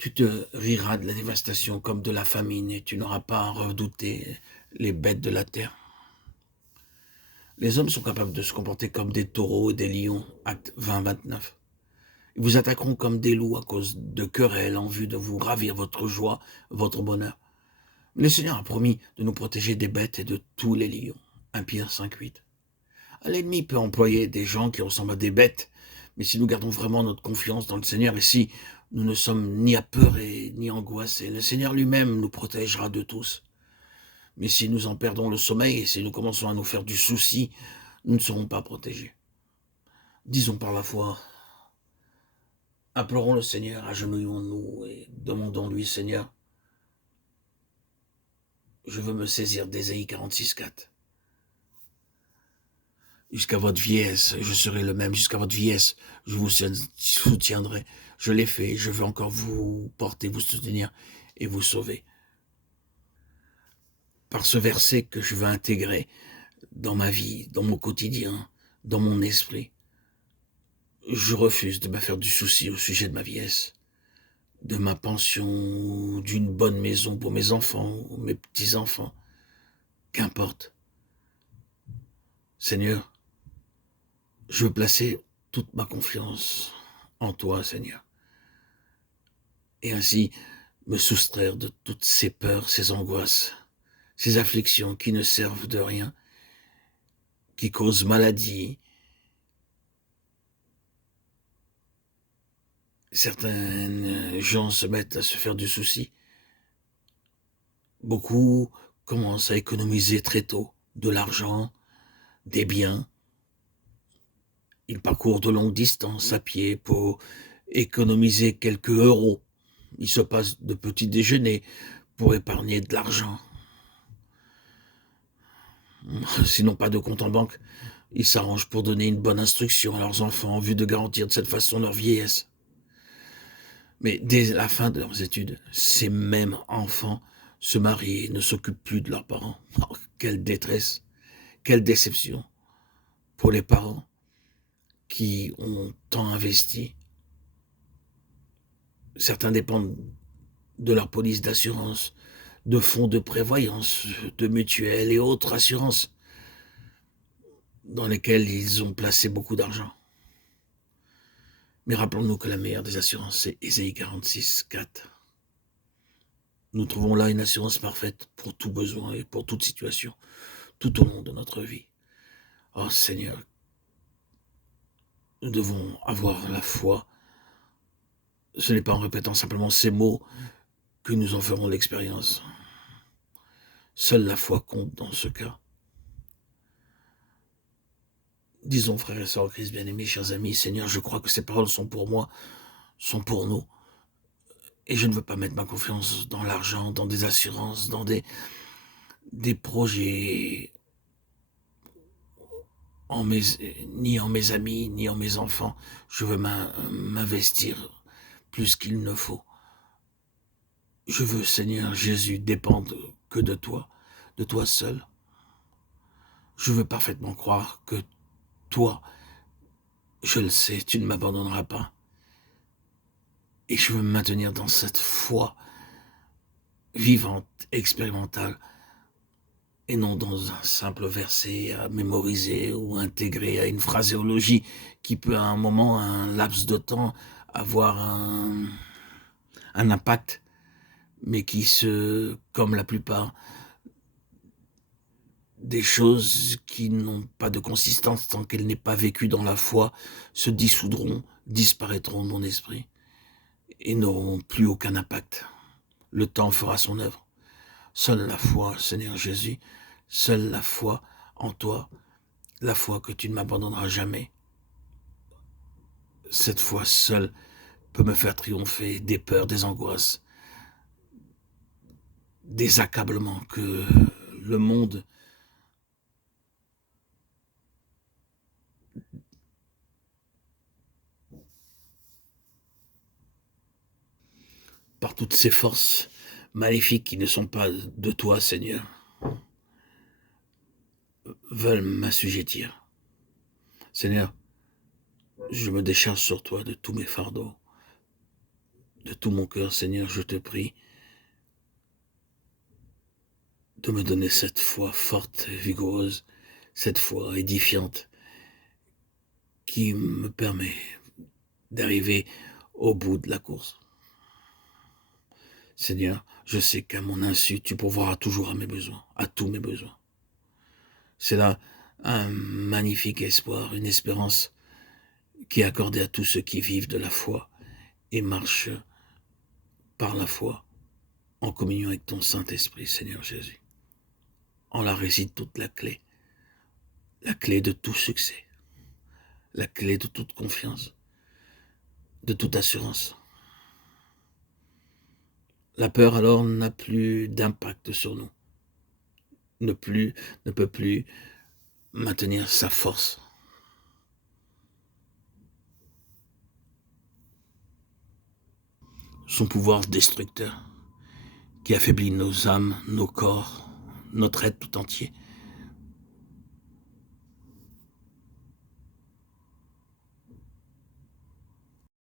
Tu te riras de la dévastation comme de la famine et tu n'auras pas à redouter les bêtes de la terre. Les hommes sont capables de se comporter comme des taureaux et des lions, acte 20-29. Ils vous attaqueront comme des loups à cause de querelles en vue de vous ravir votre joie, votre bonheur. Mais le Seigneur a promis de nous protéger des bêtes et de tous les lions. 1 Pierre 5,8. L'ennemi peut employer des gens qui ressemblent à des bêtes, mais si nous gardons vraiment notre confiance dans le Seigneur et si nous ne sommes ni apeurés ni angoissés, le Seigneur lui-même nous protégera de tous. Mais si nous en perdons le sommeil et si nous commençons à nous faire du souci, nous ne serons pas protégés. Disons par la foi, implorons le Seigneur, agenouillons-nous et demandons-lui, Seigneur, je veux me saisir d'Ésaïe 46,4. Jusqu'à votre vieillesse, je serai le même. Jusqu'à votre vieillesse, je vous soutiendrai. Je l'ai fait. Je veux encore vous porter, vous soutenir et vous sauver. Par ce verset que je veux intégrer dans ma vie, dans mon quotidien, dans mon esprit, je refuse de me faire du souci au sujet de ma vieillesse, de ma pension, d'une bonne maison pour mes enfants ou mes petits-enfants. Qu'importe. Seigneur, je veux placer toute ma confiance en toi, Seigneur. Et ainsi me soustraire de toutes ces peurs, ces angoisses, ces afflictions qui ne servent de rien, qui causent maladie. Certains gens se mettent à se faire du souci. Beaucoup commencent à économiser très tôt de l'argent, des biens. Ils parcourent de longues distances à pied pour économiser quelques euros. Ils se passent de petits déjeuners pour épargner de l'argent. Sinon pas de compte en banque, ils s'arrangent pour donner une bonne instruction à leurs enfants en vue de garantir de cette façon leur vieillesse. Mais dès la fin de leurs études, ces mêmes enfants se marient et ne s'occupent plus de leurs parents. Oh, quelle détresse, quelle déception pour les parents qui ont tant investi. Certains dépendent de leur police d'assurance, de fonds de prévoyance, de mutuelles et autres assurances dans lesquelles ils ont placé beaucoup d'argent. Mais rappelons-nous que la meilleure des assurances, c'est Ésaïe 46,4. Nous trouvons là une assurance parfaite pour tout besoin et pour toute situation, tout au long de notre vie. Oh Seigneur, nous devons avoir la foi. Ce n'est pas en répétant simplement ces mots que nous en ferons l'expérience. Seule la foi compte dans ce cas. Disons, frères et sœurs en Christ bien-aimés, chers amis, Seigneur, je crois que ces paroles sont pour moi, sont pour nous. Et je ne veux pas mettre ma confiance dans l'argent, dans des assurances, dans des projets, ni en mes amis, ni en mes enfants. Je veux m'investir plus qu'il ne faut. Je veux, Seigneur Jésus, dépendre que de toi seul. Je veux parfaitement croire que toi, je le sais, tu ne m'abandonneras pas. Et je veux me maintenir dans cette foi vivante, expérimentale, et non dans un simple verset à mémoriser ou intégrer à une phraséologie qui peut à un moment, à un laps de temps, avoir un impact, mais qui comme la plupart des choses qui n'ont pas de consistance tant qu'elles n'est pas vécues dans la foi, se dissoudront, disparaîtront de mon esprit et n'auront plus aucun impact. Le temps fera son œuvre. Seule la foi, Seigneur Jésus, seule la foi en toi, la foi que tu ne m'abandonneras jamais. Cette foi seule peut me faire triompher des peurs, des angoisses, des accablements que le monde par toutes ces forces maléfiques qui ne sont pas de toi, Seigneur, veulent m'assujettir. Seigneur, je me décharge sur toi de tous mes fardeaux. De tout mon cœur, Seigneur, je te prie de me donner cette foi forte et vigoureuse, cette foi édifiante qui me permet d'arriver au bout de la course. Seigneur, je sais qu'à mon insu, tu pourvoiras toujours à mes besoins, à tous mes besoins. C'est là un magnifique espoir, une espérance qui est accordée à tous ceux qui vivent de la foi et marchent par la foi en communion avec ton Saint-Esprit, Seigneur Jésus. En là réside toute la clé de tout succès, la clé de toute confiance, de toute assurance. La peur alors n'a plus d'impact sur nous, ne peut plus maintenir sa force. Son pouvoir destructeur qui affaiblit nos âmes, nos corps, notre être tout entier.